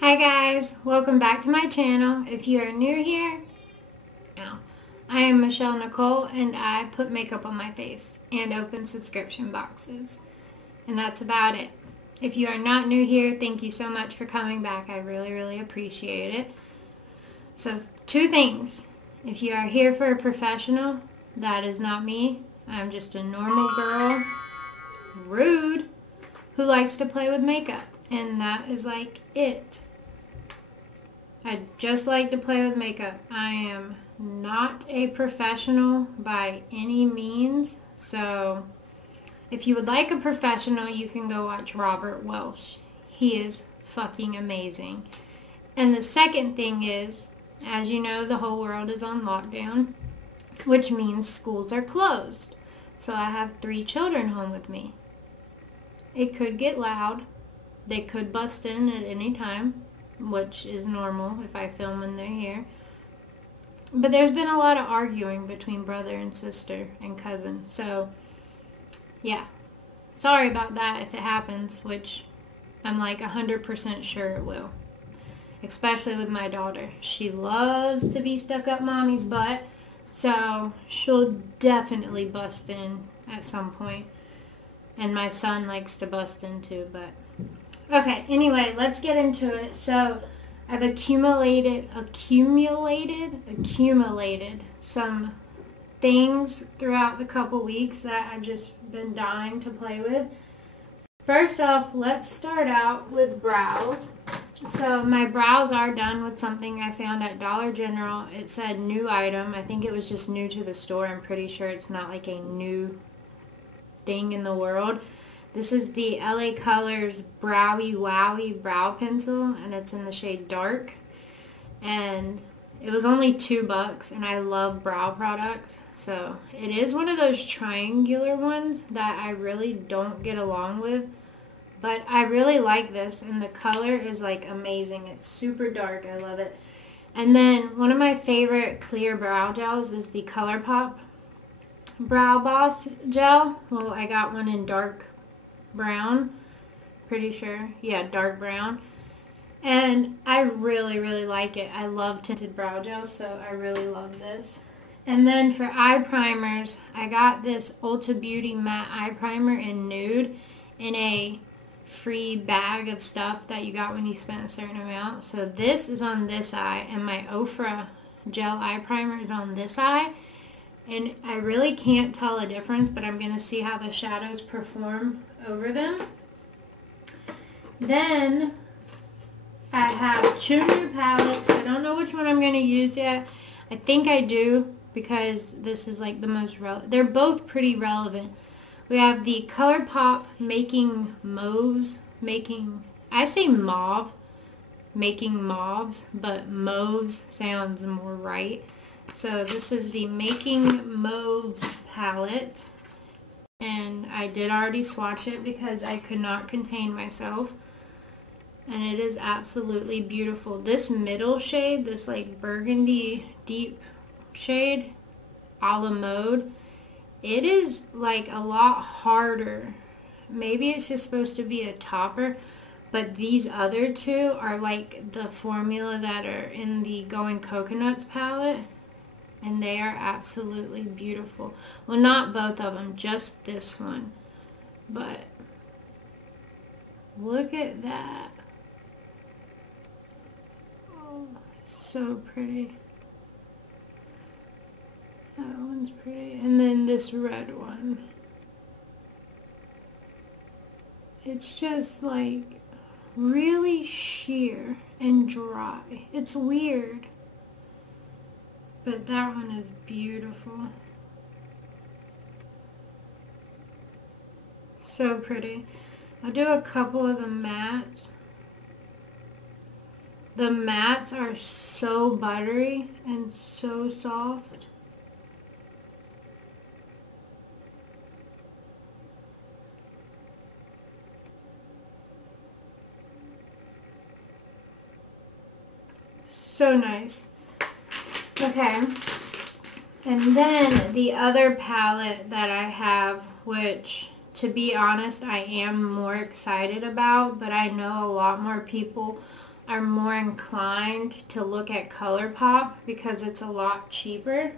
Hi guys, welcome back to my channel. If you are new here, I am Michelle Nicole and I put makeup on my face and open subscription boxes. And that's about it. If you are not new here, thank you so much for coming back. I really appreciate it. So, two things. If you are here for a professional, that is not me. I'm just a normal girl, rude, who likes to play with makeup. And that is like it. I just like to play with makeup. I am not a professional by any means. So if you would like a professional, you can go watch Robert Welsh. He is fucking amazing. And the second thing is, as you know, the whole world is on lockdown, which means schools are closed. So I have 3 children home with me. It could get loud. They could bust in at any time, which is normal if I film when they're here. But there's been a lot of arguing between brother and sister and cousin. So, yeah. Sorry about that if it happens, which I'm like 100% sure it will. Especially with my daughter. She loves to be stuck up mommy's butt. So, she'll definitely bust in at some point. And my son likes to bust in too, but... Okay, anyway, let's get into it. So, I've accumulated some things throughout the couple weeks that I've just been dying to play with. First off, let's start out with brows. So, my brows are done with something I found at Dollar General. It said new item. I think it was just new to the store. I'm pretty sure it's not like a new thing in the world. This is the LA Colors Browy Wowie Brow Pencil, and it's in the shade Dark. And it was only $2, and I love brow products. So it is one of those triangular ones that I really don't get along with. But I really like this, and the color is like amazing. It's super dark. I love it. And then one of my favorite clear brow gels is the ColourPop Brow Boss Gel. Well, I got one in dark brown, pretty sure. Yeah, dark brown. And I really like it. I love tinted brow gels, so I really love this. And then for eye primers, I got this Ulta Beauty matte eye primer in nude in a free bag of stuff that you got when you spent a certain amount. So this is on this eye, and my Ofra gel eye primer is on this eye. And I really can't tell a difference, but I'm going to see how the shadows perform over them. Then I have 2 new palettes. I don't know which one I'm going to use yet. I think I do because this is like the most relevant. They're both pretty relevant. We have the ColourPop Making Mauves. I say mauve, making mauves, but mauves sounds more right. So this is the Making Mauves palette, and I did already swatch it because I could not contain myself, and it is absolutely beautiful. This middle shade, this like burgundy deep shade, a la mode, it is like a lot harder. Maybe it's just supposed to be a topper, but these other 2 are like the formula that are in the Going Coconuts palette. And they are absolutely beautiful. Well, not both of them, just this one. But look at that. Oh, it's so pretty. That one's pretty. And then this red one. It's just like really sheer and dry. It's weird. But that one is beautiful. So pretty. I'll do a couple of the mattes. The mattes are so buttery and so soft. So nice. Okay, and then the other palette that I have, which to be honest I am more excited about, but I know a lot more people are more inclined to look at ColourPop because it's a lot cheaper.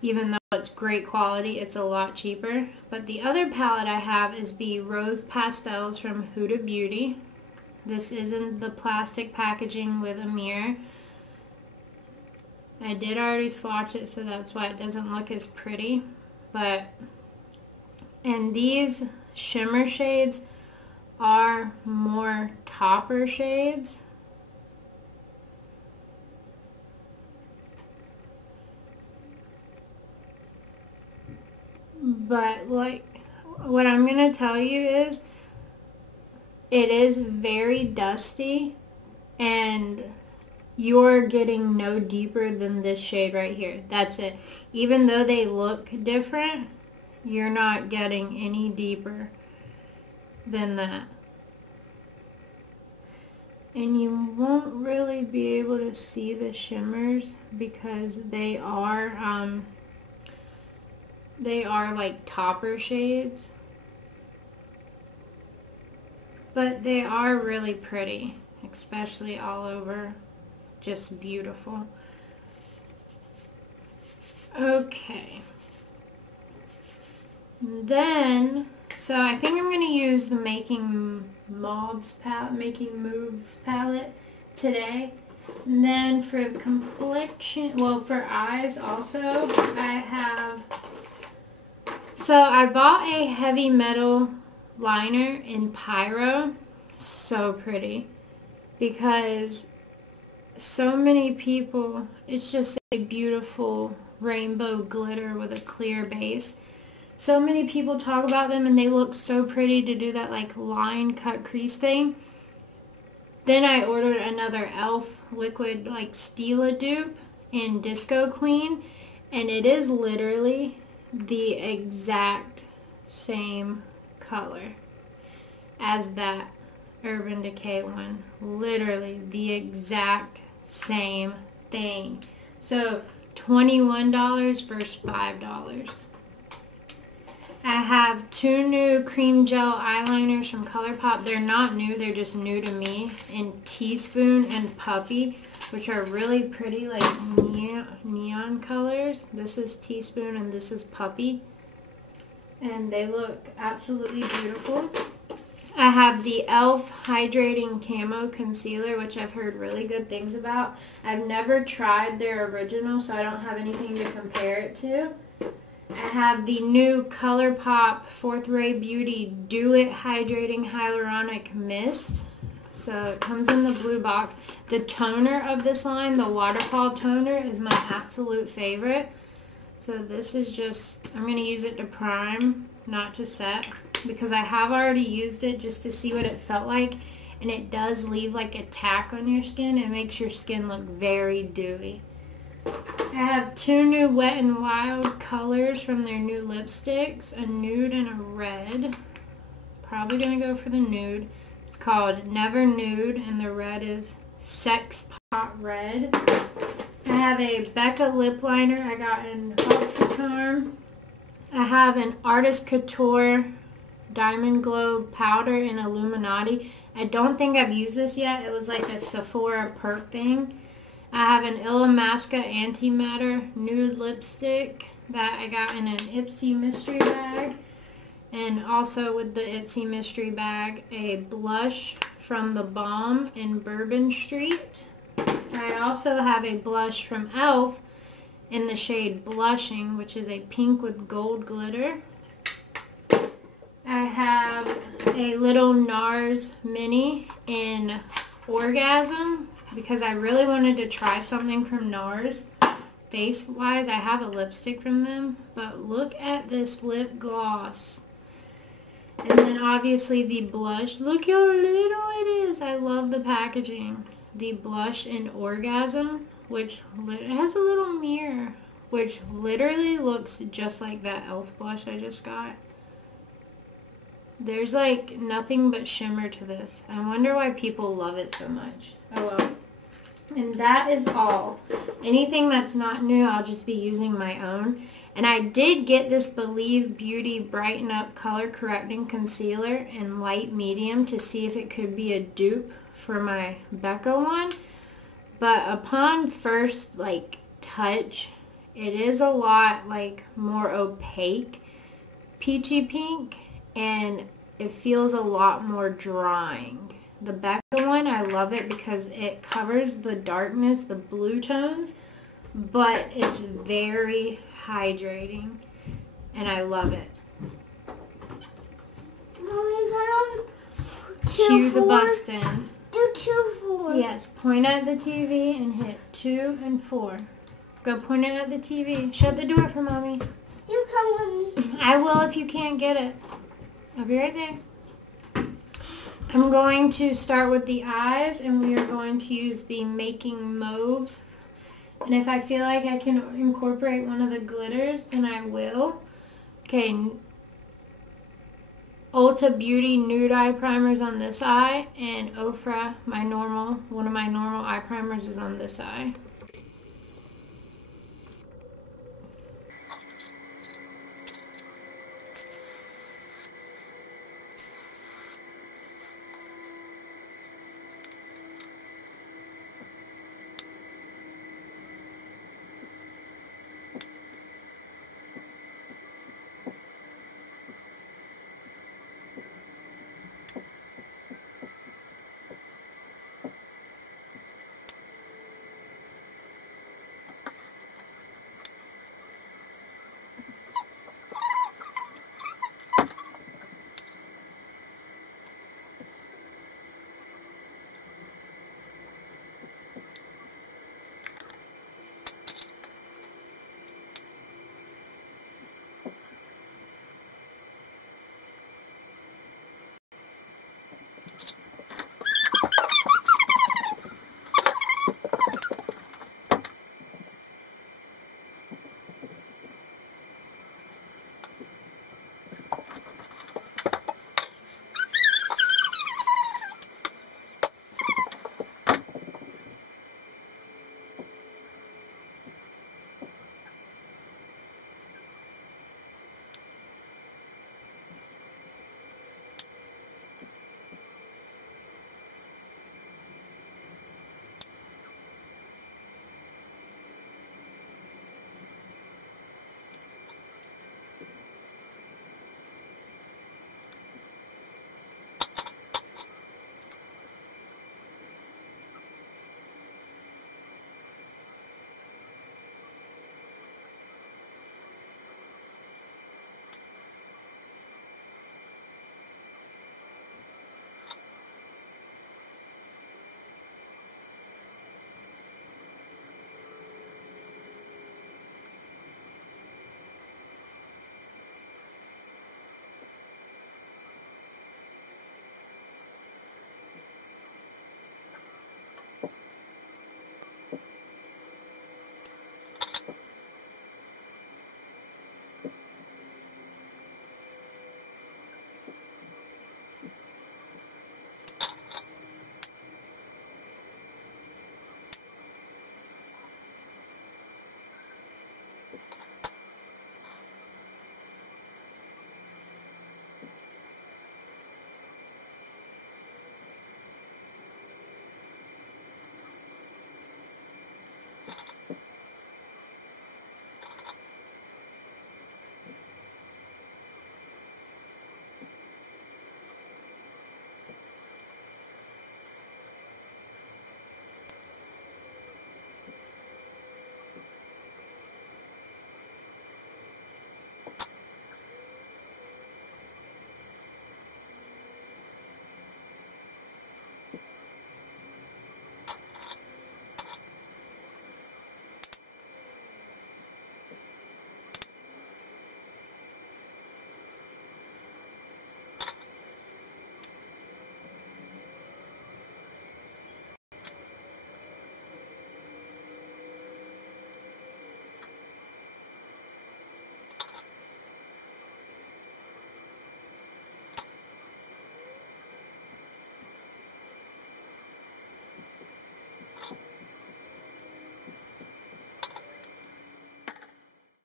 Even though it's great quality, it's a lot cheaper. But the other palette I have is the Rose Pastels from Huda Beauty. This is in the plastic packaging with a mirror. I did already swatch it, so that's why it doesn't look as pretty. And these shimmer shades are more topper shades. But like, what I'm going to tell you is, it is very dusty, and you're getting no deeper than this shade right here. That's it. Even though they look different, you're not getting any deeper than that. And you won't really be able to see the shimmers because they are like topper shades. But they are really pretty, especially all over. Just beautiful. Okay. Then, so I think I'm going to use the Making Moves palette today. And then for complexion, well, for eyes also, I bought a heavy metal liner in Pyro. So pretty, because so many people, it's just a beautiful rainbow glitter with a clear base. So many people talk about them and they look so pretty to do that like line cut crease thing. Then I ordered another e.l.f. liquid like Stila dupe in Disco Queen, and it is literally the exact same color as that Urban Decay one. Literally the exact same thing. So $21 versus $5. I have two new cream gel eyeliners from ColourPop. They're not new, they're just new to me, in Teaspoon and Puppy, which are really pretty, like neon colors. This is Teaspoon and this is Puppy, and they look absolutely beautiful. I have the e.l.f. Hydrating Camo Concealer, which I've heard really good things about. I've never tried their original, so I don't have anything to compare it to. I have the new ColourPop 4th Ray Beauty Do It Hydrating Hyaluronic Mist. So it comes in the blue box. The toner of this line, the Waterfall toner, is my absolute favorite. So this is just, I'm going to use it to prime, not to set, because I have already used it just to see what it felt like. And it does leave like a tack on your skin. It makes your skin look very dewy. I have two new Wet n Wild colors from their new lipsticks, a nude and a red. Probably going to go for the nude. It's called Never Nude, and the red is Sex Pot Red. I have a Becca lip liner I got in Oxycharm. I have an Artist Couture Diamond Glow powder in Illuminati. I don't think I've used this yet. It was like a Sephora perk thing. I have an Illamasqua Antimatter nude lipstick that I got in an Ipsy mystery bag. And also with the Ipsy mystery bag, a blush from The Balm in Bourbon Street. I also have a blush from e.l.f. in the shade Blushing, which is a pink with gold glitter. I have a little NARS mini in Orgasm, because I really wanted to try something from NARS. Face-wise, I have a lipstick from them, but look at this lip gloss. And then obviously the blush. Look how little it is. I love the packaging. The blush in Orgasm, which has a little mirror, which literally looks just like that e.l.f. blush I just got. There's like nothing but shimmer to this. I wonder why people love it so much. Oh well. And that is all. Anything that's not new, I'll just be using my own. And I did get this Believe Beauty Brighten Up Color Correcting Concealer in light medium to see if it could be a dupe for my Becca one, but upon first touch, it is a lot more opaque peachy pink, and it feels a lot more drying. The Becca one, I love it because it covers the darkness, the blue tones, but it's very hydrating, and I love it. Mommy, Cue the bust in. Do 2, 4. Yes, point at the TV and hit 2 and 4. Go point it at the TV. Shut the door for Mommy. You come with me. I will if you can't get it. I'll be right there. I'm going to start with the eyes, and we are going to use the Making Mauves. And if I feel like I can incorporate one of the glitters, then I will. Okay, Ulta Beauty Nude Eye Primers on this eye, and Ofra, one of my normal eye primers is on this eye.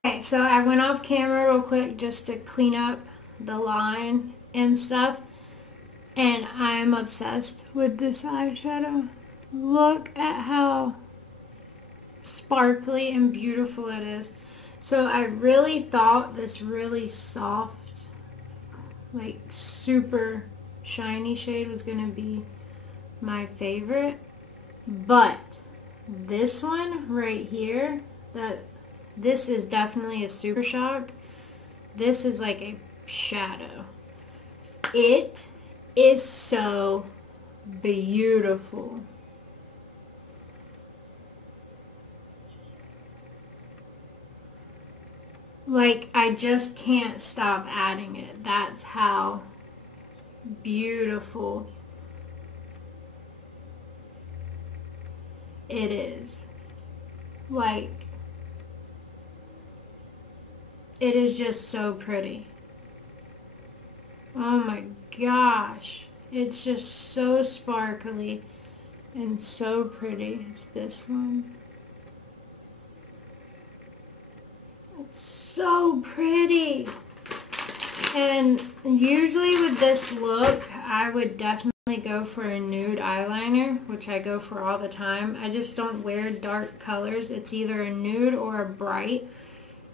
Okay, so I went off camera real quick just to clean up the line and stuff. And I'm obsessed with this eyeshadow. Look at how sparkly and beautiful it is. So I really thought this really soft, like super shiny shade was going to be my favorite. But this one right here, this is definitely a super shock. This is like a shadow. It is so beautiful. Like, I just can't stop adding it. That's how beautiful it is. Like, it is just so pretty. Oh my gosh. It's just so sparkly and so pretty. It's this one. It's so pretty. And usually with this look, I would definitely go for a nude eyeliner, which I go for all the time. I just don't wear dark colors. It's either a nude or a bright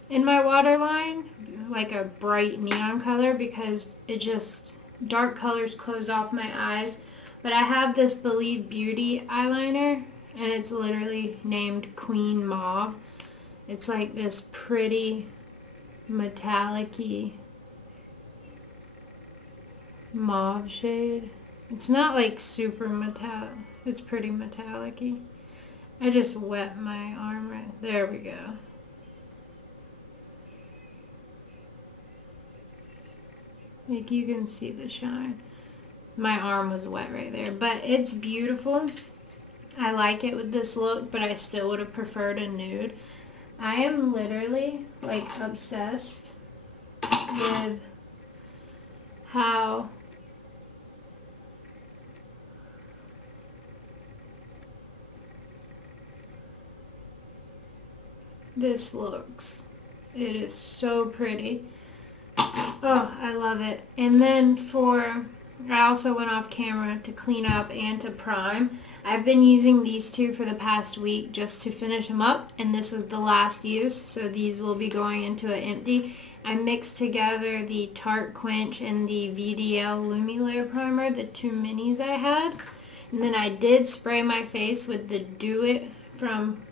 in my waterline, like a bright neon color, because it just, dark colors close off my eyes. But I have this Believe Beauty eyeliner, and it's literally named Queen Mauve. It's like this pretty metallic-y mauve shade. It's not like super metallic. It's pretty metallic-y. I just wet my arm right there. We go. Like, you can see the shine. My arm was wet right there, but it's beautiful. I like it with this look, but I still would have preferred a nude. I am literally like obsessed with how this looks. It is so pretty. Oh, I love it. And then I also went off camera to clean up and to prime. I've been using these two for the past week just to finish them up, and this was the last use, so these will be going into an empty. I mixed together the Tarte Quench and the VDL Lumilayer Primer, the two minis I had. And then I did spray my face with the Do It from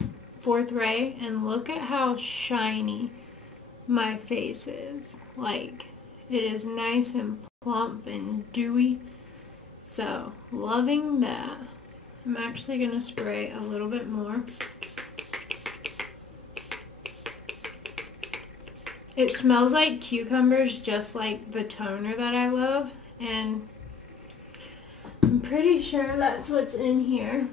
Fourth Ray, and look at how shiny my face is. Like, it is nice and plump and dewy. So, loving that. I'm actually going to spray a little bit more. It smells like cucumbers, just like the toner that I love. And I'm pretty sure that's what's in here.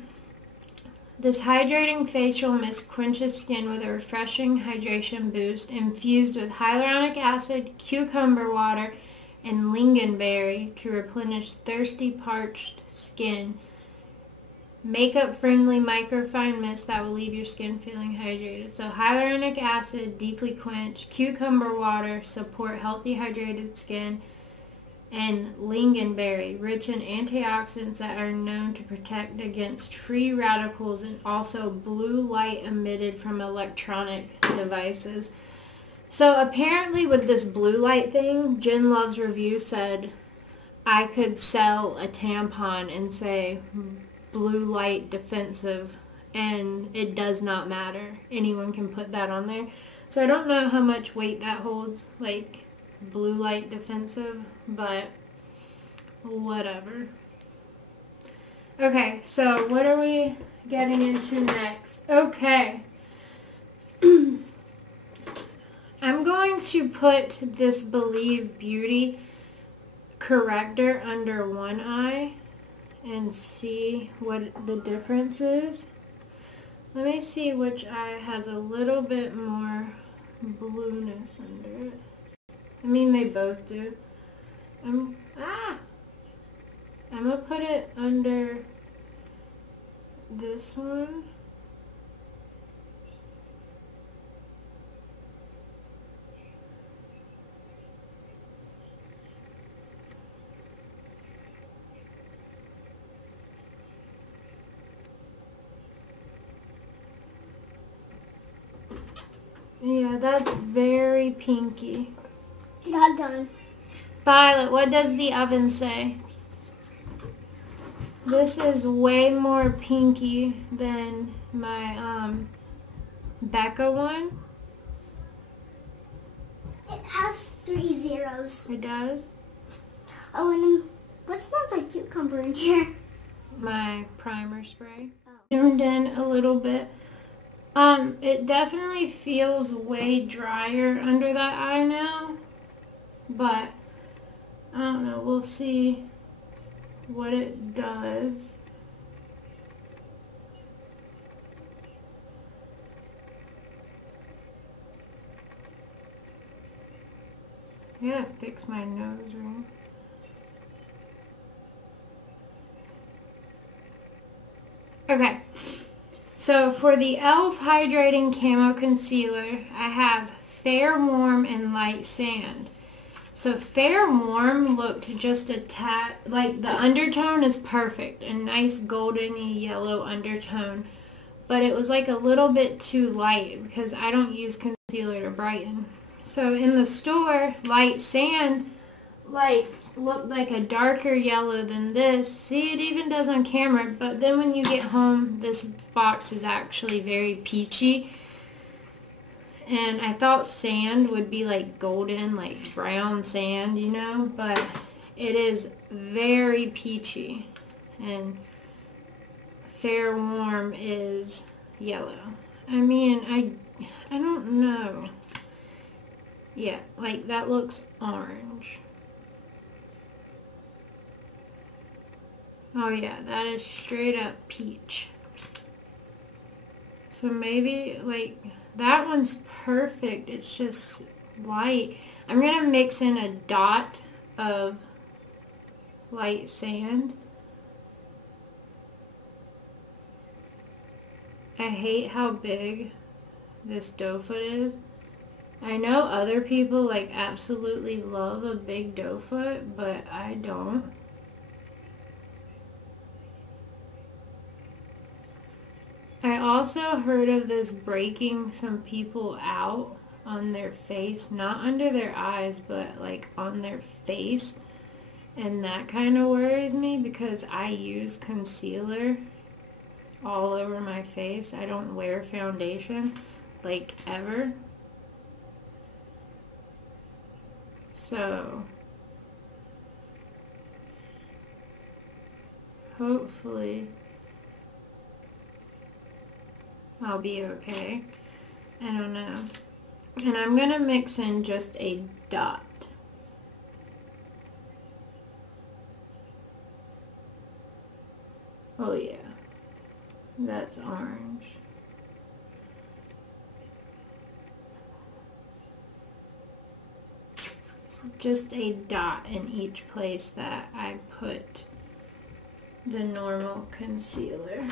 This hydrating facial mist quenches skin with a refreshing hydration boost infused with hyaluronic acid, cucumber water, and lingonberry to replenish thirsty, parched skin. Makeup-friendly microfine mist that will leave your skin feeling hydrated. So hyaluronic acid, deeply quench, cucumber water, support healthy hydrated skin, and lingonberry, rich in antioxidants that are known to protect against free radicals and also blue light emitted from electronic devices. So apparently with this blue light thing, Jen Love's review said I could sell a tampon and say blue light defensive, and it does not matter. Anyone can put that on there. So I don't know how much weight that holds, like blue light defensive, but whatever. Okay, so what are we getting into next? Okay. I'm going to put this Believe Beauty corrector under one eye and see what the difference is. Let me see which eye has a little bit more blueness under it. I mean, they both do. I'm gonna put it under this one. Yeah, that's very pinky. Not done. Violet, what does the oven say? This is way more pinky than my Becca one. It has 3 zeros. It does. Oh, and what smells like cucumber in here? My primer spray. Oh. Zoomed in a little bit. It definitely feels way drier under that eye now, but I don't know, we'll see what it does. I gotta fix my nose ring. Okay, so for the e.l.f. Hydrating Camo Concealer, I have Fair Warm and Light Sand. So Fair Warm looked just a tad, like the undertone is perfect, a nice goldeny yellow undertone, but it was like a little bit too light because I don't use concealer to brighten. So in the store, Light Sand looked like a darker yellow than this. See, it even does on camera, but then when you get home, this box is actually very peachy. And I thought sand would be like golden, like brown sand, you know, but it is very peachy. And Fair Warm is yellow. I mean, I don't know. Yeah, like that looks orange. Oh yeah, that is straight up peach. So maybe like that one's perfect. It's just light. I'm going to mix in a dot of light sand. I hate how big this doe foot is. I know other people like absolutely love a big doe foot, but I don't. I also heard of this breaking some people out on their face, not under their eyes, but like on their face. And that kind of worries me because I use concealer all over my face. I don't wear foundation like ever. So hopefully I'll be okay. I don't know. And I'm going to mix in just a dot. Oh yeah, that's orange. Just a dot in each place that I put the normal concealer.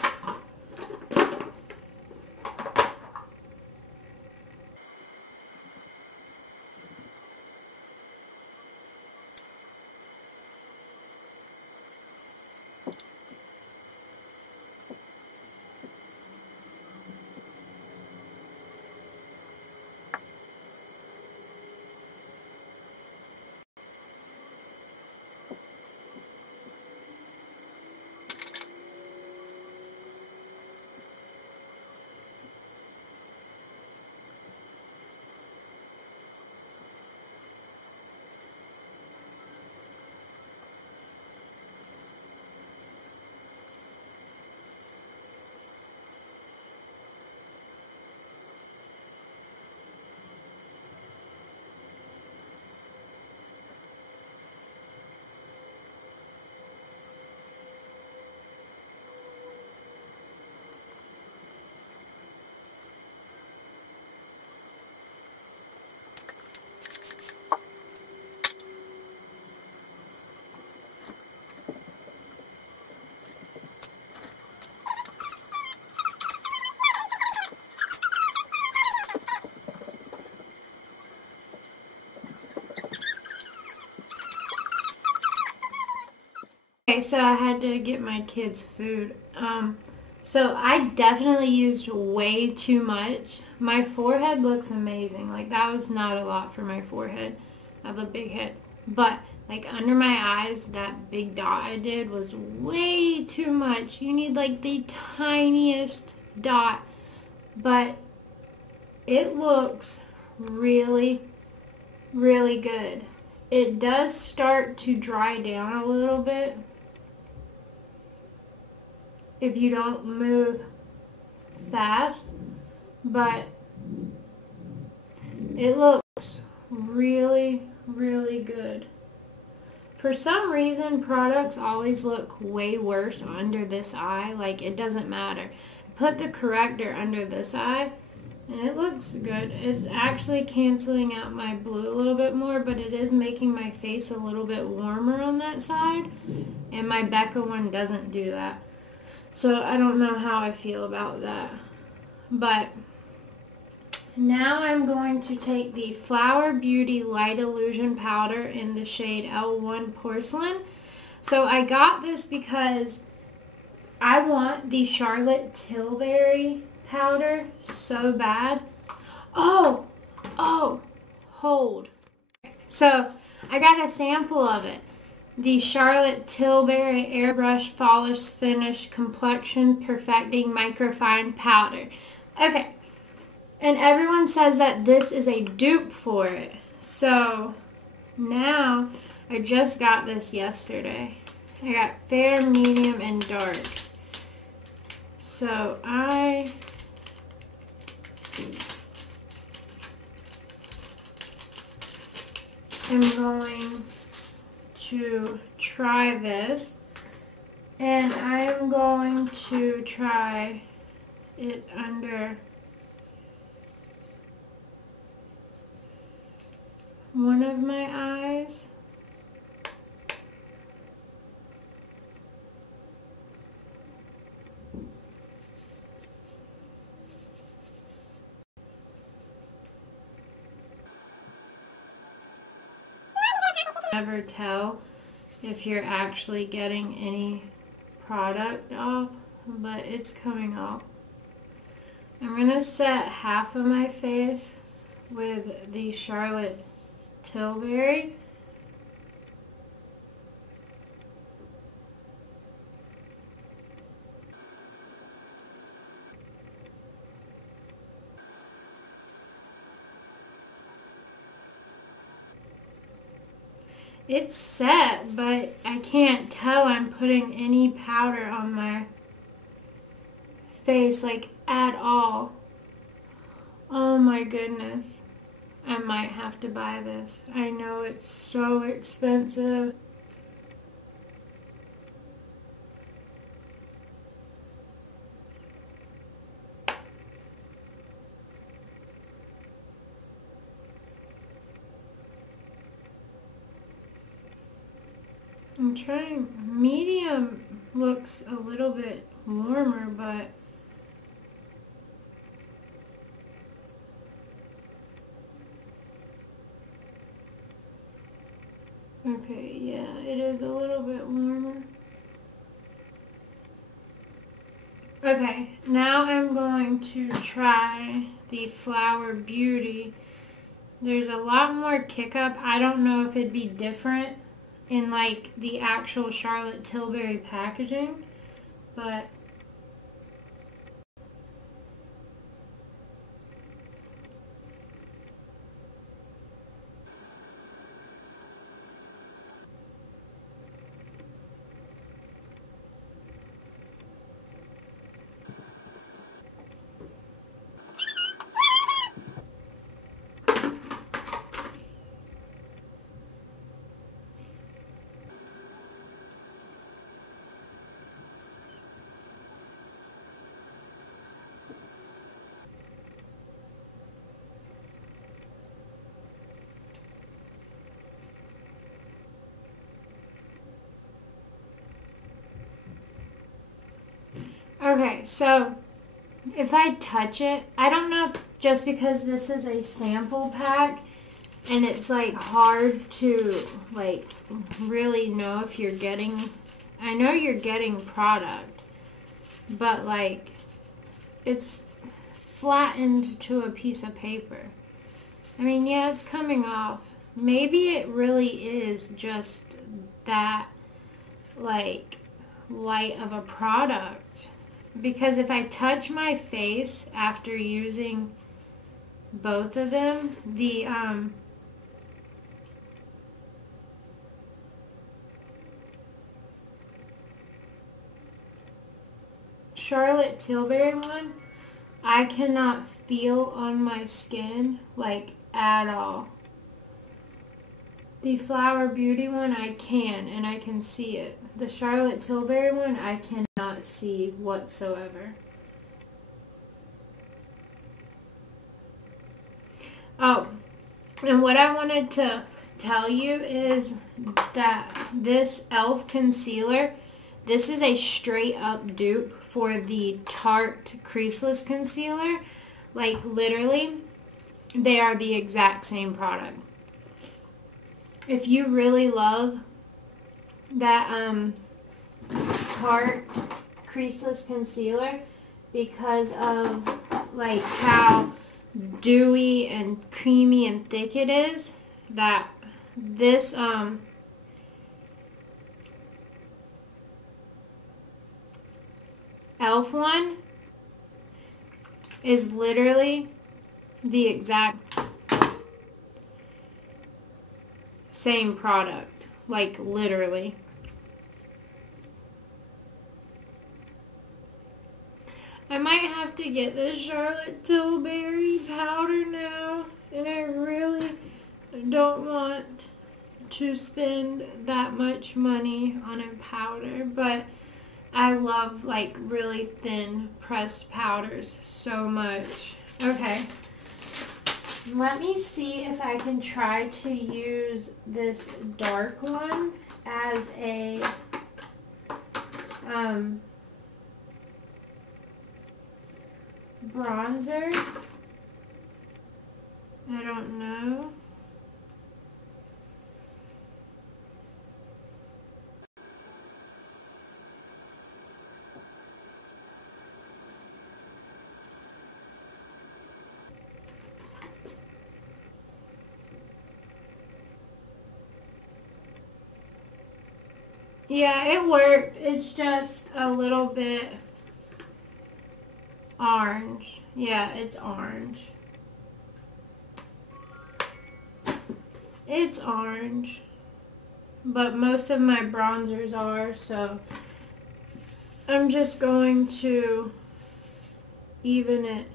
Okay, so I had to get my kids food. So I definitely used way too much. My forehead looks amazing. Like that was not a lot for my forehead. I have a big head. But like under my eyes, that big dot I did was way too much. You need like the tiniest dot. But it looks really, really good. It does start to dry down a little bit if you don't move fast, but it looks really, really good. For some reason, products always look way worse under this eye. Like, it doesn't matter. Put the corrector under this eye, and it looks good. It's actually canceling out my blue a little bit more, but it is making my face a little bit warmer on that side, and my Becca one doesn't do that. So I don't know how I feel about that. But now I'm going to take the Flower Beauty Light Illusion Powder in the shade L1 Porcelain. So I got this because I want the Charlotte Tilbury powder so bad. Oh, hold. So I got a sample of it. The Charlotte Tilbury Airbrush Polish Finish Complexion Perfecting Microfine Powder. Okay, and everyone says that this is a dupe for it. So now, I just got this yesterday. I got fair, medium, and dark. So I am going to try this, and I'm going to try it under one of my eyes. Never tell if you're actually getting any product off, but it's coming off. I'm going to set half of my face with the Charlotte Tilbury. It's set, but I can't tell I'm putting any powder on my face, like, at all. Oh my goodness. I might have to buy this. I know it's so expensive. I'm trying. Medium looks a little bit warmer, but okay, yeah, it is a little bit warmer. Okay, now I'm going to try the Flower Beauty. There's a lot more kick up. I don't know if it'd be different in like the actual Charlotte Tilbury packaging, but okay, so if I touch it, I don't know if just because this is a sample pack and it's like hard to like really know if you're getting, I know you're getting product, but like it's flattened to a piece of paper. I mean, yeah, it's coming off. Maybe it really is just that like light of a product, because if I touch my face after using both of them, the Charlotte Tilbury one, I cannot feel on my skin like at all. The Flower Beauty one I can, and I can see it. The Charlotte Tilbury one I cannot see whatsoever. Oh, and what I wanted to tell you is that this e.l.f. concealer, this is a straight up dupe for the Tarte Creaseless Concealer. Like literally, they are the exact same product. If you really love that Tarte Creaseless Concealer because of like how dewy and creamy and thick it is, that this e.l.f. one is literally the exact same product, like literally. I might have to get this Charlotte Tilbury powder now, and I really don't want to spend that much money on a powder, but I love like really thin pressed powders so much. Okay, let me see if I can try to use this dark one as a bronzer. I don't know. Yeah, it worked. It's just a little bit orange. Yeah, it's orange. It's orange. But most of my bronzers are, so I'm just going to even it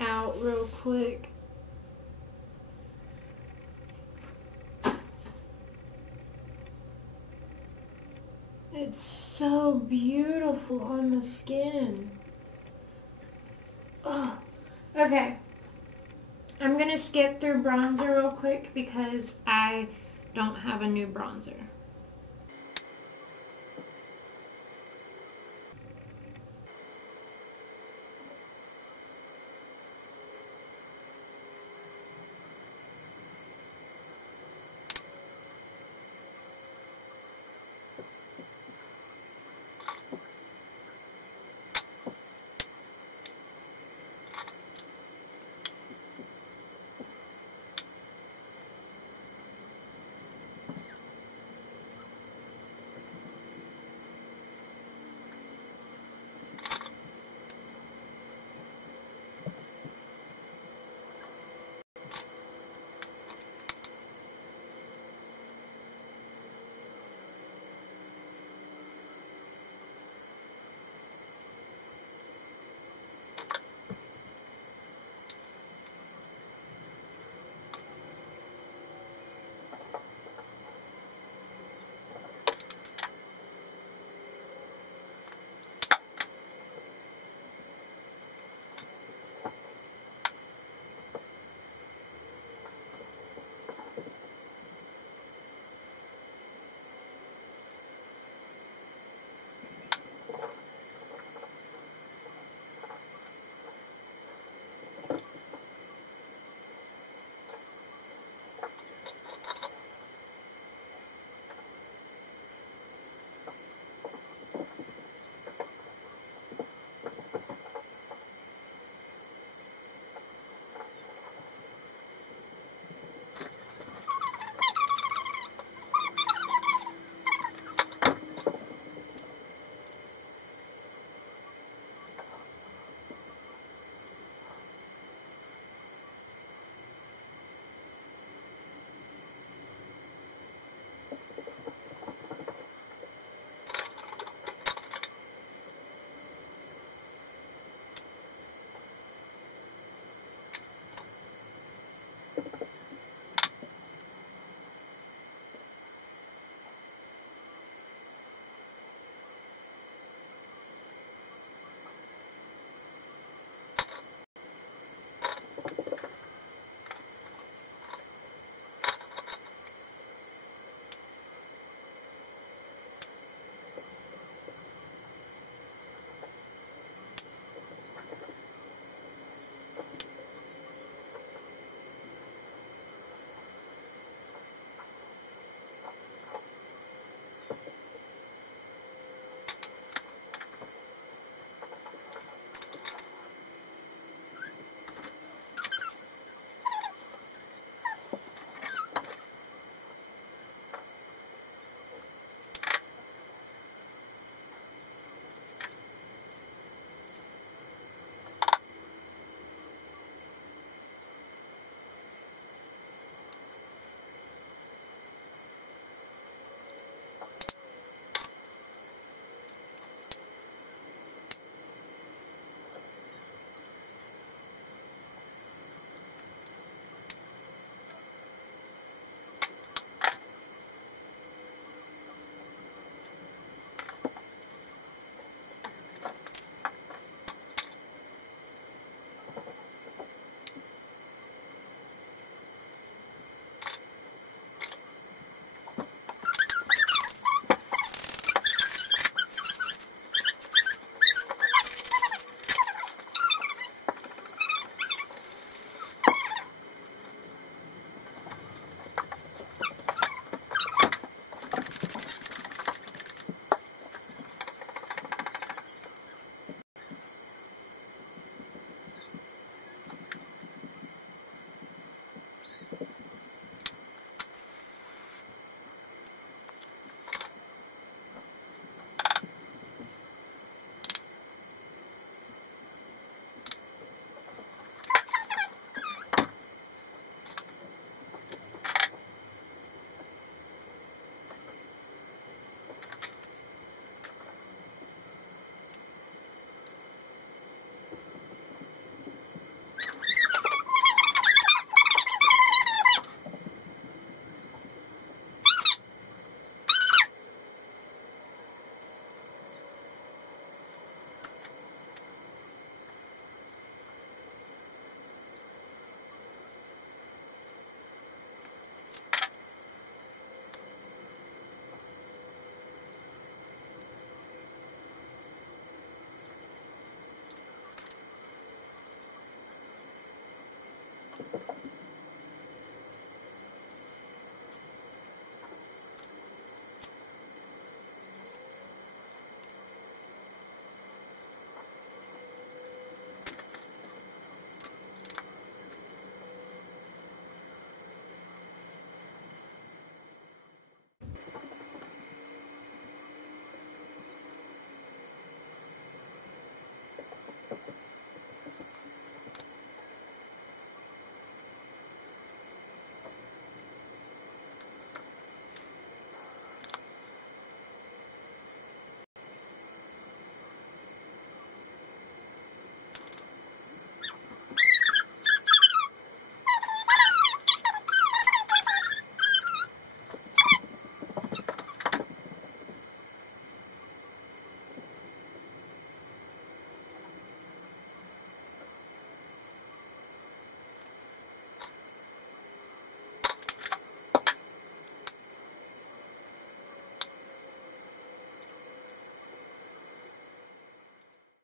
out real quick. It's so beautiful on the skin. Oh, okay. I'm going to skip through bronzer real quick because I don't have a new bronzer.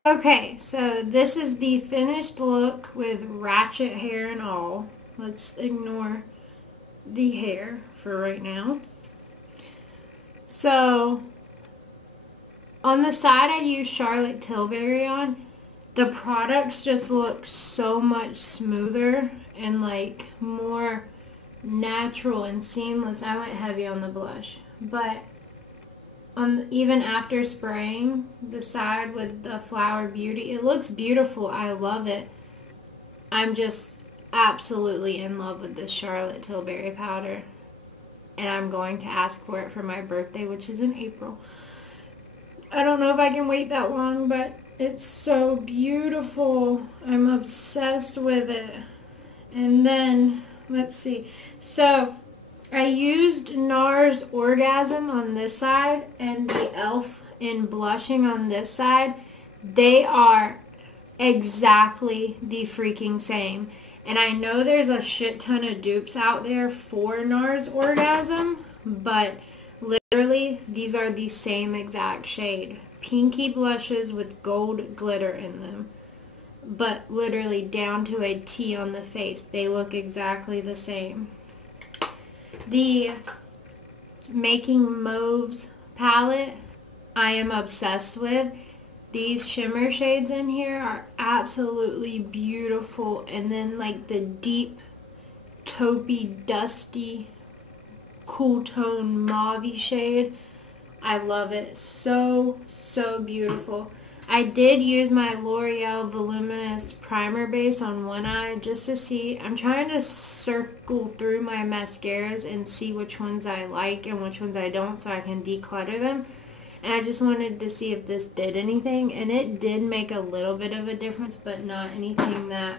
Okay, so this is the finished look with ratchet hair and all. Let's ignore the hair for right now. So on the side I used Charlotte Tilbury on. The products just look so much smoother and like more natural and seamless. I went heavy on the blush, but even after spraying the side with the Flower Beauty, it looks beautiful. I love it. I'm just absolutely in love with this Charlotte Tilbury powder, and I'm going to ask for it for my birthday, which is in April. I don't know if I can wait that long, but it's so beautiful. I'm obsessed with it. And then, let's see. So, I used NARS Orgasm on this side and the e.l.f. in Blushing on this side. They are exactly the freaking same. And I know there's a shit ton of dupes out there for NARS Orgasm, but literally these are the same exact shade. Pinky blushes with gold glitter in them. But literally down to a T on the face. They look exactly the same. The Making Mauves palette I am obsessed with. These shimmer shades in here are absolutely beautiful. And then like the deep taupey, dusty, cool tone mauve shade. I love it. So, so beautiful. I did use my L'Oreal Voluminous Primer Base on one eye just to see. I'm trying to circle through my mascaras and see which ones I like and which ones I don't so I can declutter them. And I just wanted to see if this did anything. And it did make a little bit of a difference, but not anything that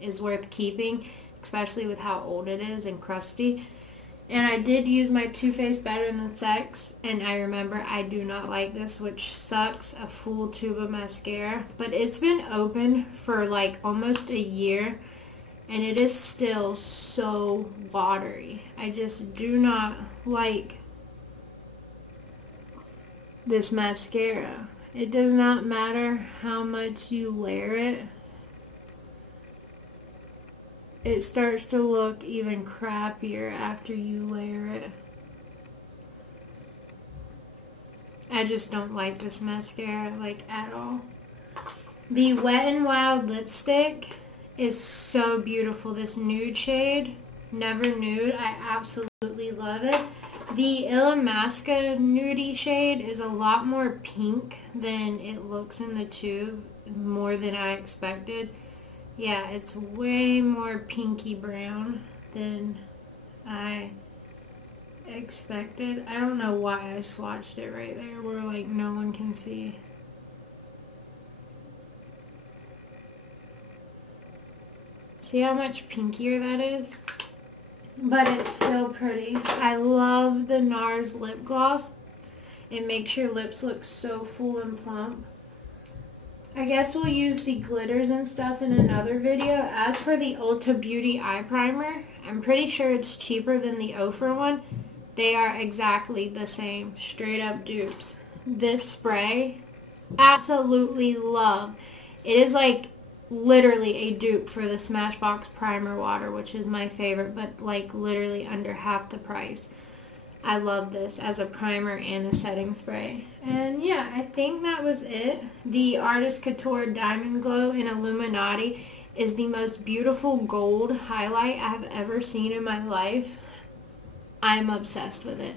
is worth keeping, especially with how old it is and crusty. And I did use my Too Faced Better Than Sex, and I remember I do not like this, which sucks, a full tube of mascara. But it's been open for like almost a year, and it is still so watery. I just do not like this mascara. It does not matter how much you layer it. It starts to look even crappier after you layer it. I just don't like this mascara, like, at all. The Wet n Wild lipstick is so beautiful. This nude shade, Never Nude, I absolutely love it. The Illamasqua nudie shade is a lot more pink than it looks in the tube, more than I expected. Yeah, it's way more pinky brown than I expected. I don't know why I swatched it right there where like no one can see. See how much pinkier that is? But it's still pretty. I love the NARS lip gloss. It makes your lips look so full and plump. I guess we'll use the glitters and stuff in another video. As for the Ulta Beauty eye primer, I'm pretty sure it's cheaper than the Ofra one. They are exactly the same, straight up dupes. This spray, absolutely love. It is like literally a dupe for the Smashbox Primer Water, which is my favorite, but like literally under half the price. I love this as a primer and a setting spray. And yeah, I think that was it. The Artist Couture Diamond Glow in Illuminati is the most beautiful gold highlight I have ever seen in my life. I'm obsessed with it.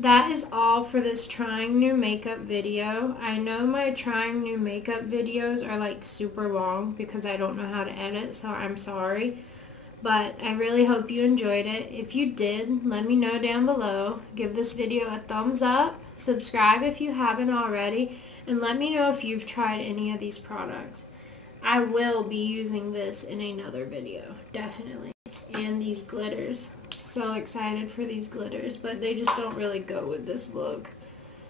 That is all for this trying new makeup video. I know my trying new makeup videos are like super long because I don't know how to edit, so I'm sorry. But I really hope you enjoyed it. If you did, let me know down below. Give this video a thumbs up. Subscribe if you haven't already. And let me know if you've tried any of these products. I will be using this in another video. Definitely. And these glitters. So excited for these glitters. But they just don't really go with this look.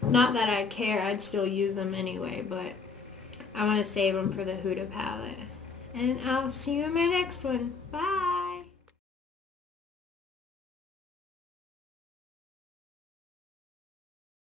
Not that I care. I'd still use them anyway. But I want to save them for the Huda palette. And I'll see you in my next one. Bye!